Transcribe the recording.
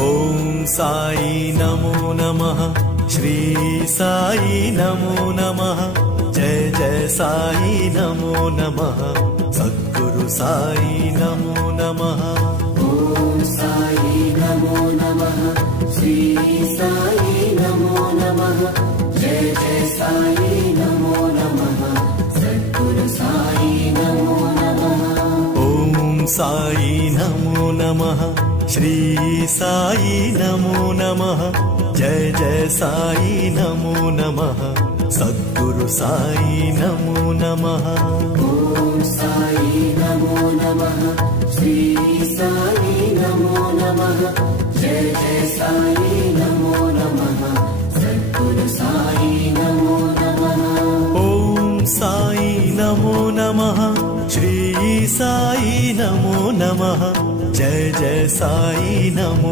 ఓం సాయి నమో నమః శ్రీ సాయి నమో నమః జయ జయ సాయి నమో నమః సద్గురు సాయి నమో నమః ఓం సాయి నమో నమః శ్రీ సాయి నమో నమః జయ జయ సాయి నమో నమః సద్గురు సాయి నమో నమః ఓం సాయి నమో నమః శ్రీ సాయి నమో నమః జయ జయ సాయి నమో నమః సద్గురు సాయి నమో నమః ఓం సాయి నమో నమః శ్రీ సాయి నమో నమః జయ జయ సాయి నమో నమః సద్గురు సాయి నమో నమః ఓం సాయి నమో నమః శ్రీ సాయి నమో నమః జయ జయ సాయి నమో